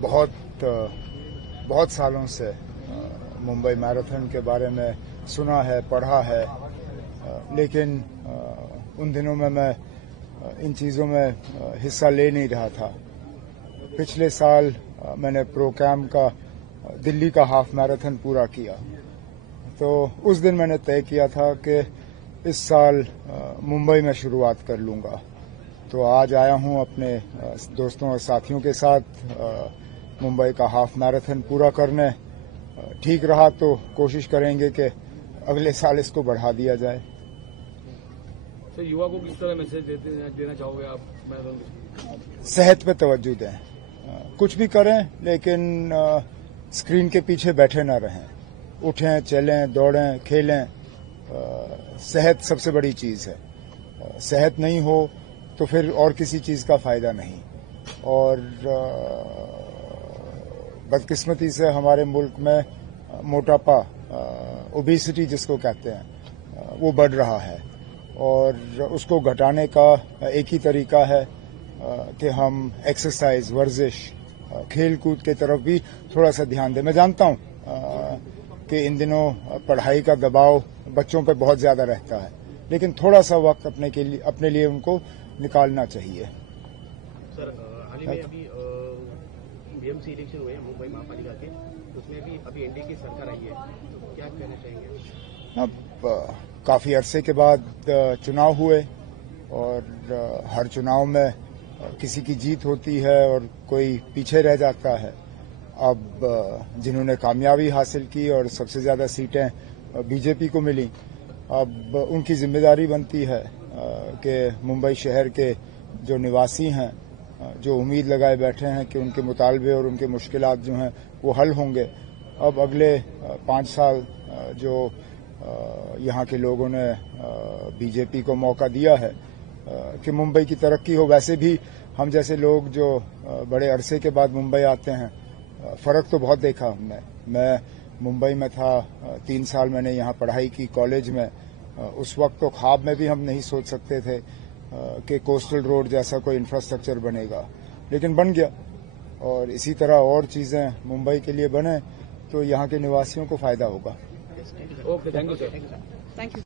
बहुत सालों से मुंबई मैराथन के बारे में सुना है, पढ़ा है, लेकिन उन दिनों में मैं इन चीज़ों में हिस्सा ले नहीं रहा था। पिछले साल मैंने प्रोग्राम का दिल्ली का हाफ मैराथन पूरा किया, तो उस दिन मैंने तय किया था कि इस साल मुंबई में शुरुआत कर लूंगा। तो आज आया हूं अपने दोस्तों और साथियों के साथ मुंबई का हाफ मैराथन पूरा करने। ठीक रहा तो कोशिश करेंगे कि अगले साल इसको बढ़ा दिया जाए। तो युवा को किस तरह मैसेज देना चाहोगे आप मैराथन? सेहत पे तवज्जो दें, कुछ भी करें लेकिन स्क्रीन के पीछे बैठे ना रहें। उठें, चलें, दौड़ें, खेलें। सेहत सबसे बड़ी चीज़ है। सेहत नहीं हो तो फिर और किसी चीज़ का फायदा नहीं। और बदकिस्मती से हमारे मुल्क में मोटापा, ओबेसिटी जिसको कहते हैं, वो बढ़ रहा है और उसको घटाने का एक ही तरीका है कि हम एक्सरसाइज, वर्जिश, खेल कूद के तरफ भी थोड़ा सा ध्यान दें। मैं जानता हूं कि इन दिनों पढ़ाई का दबाव बच्चों पर बहुत ज्यादा रहता है, लेकिन थोड़ा सा वक्त अपने लिए उनको निकालना चाहिए। सर, हाल ही में अभी बीएमसी इलेक्शन हुए मुंबई महापालिका के, उसमें भी अभी एनडीए की सरकार आई है, तो क्या कहना चाहेंगे? अब काफी अरसे के बाद चुनाव हुए और हर चुनाव में किसी की जीत होती है और कोई पीछे रह जाता है। अब जिन्होंने कामयाबी हासिल की और सबसे ज्यादा सीटें बीजेपी को मिली, अब उनकी जिम्मेदारी बनती है कि मुंबई शहर के जो निवासी हैं, जो उम्मीद लगाए बैठे हैं कि उनके मुतालबे और उनके मुश्किलात जो हैं वो हल होंगे। अब अगले 5 साल जो यहाँ के लोगों ने बीजेपी को मौका दिया है कि मुंबई की तरक्की हो। वैसे भी हम जैसे लोग जो बड़े अरसे के बाद मुंबई आते हैं, फर्क तो बहुत देखा हमने। मैं मुंबई में था 3 साल, मैंने यहाँ पढ़ाई की कॉलेज में। उस वक्त तो ख्वाब में भी हम नहीं सोच सकते थे कि कोस्टल रोड जैसा कोई इंफ्रास्ट्रक्चर बनेगा, लेकिन बन गया। और इसी तरह और चीजें मुंबई के लिए बने तो यहाँ के निवासियों को फायदा होगा। Okay, thank you sir. Thank you.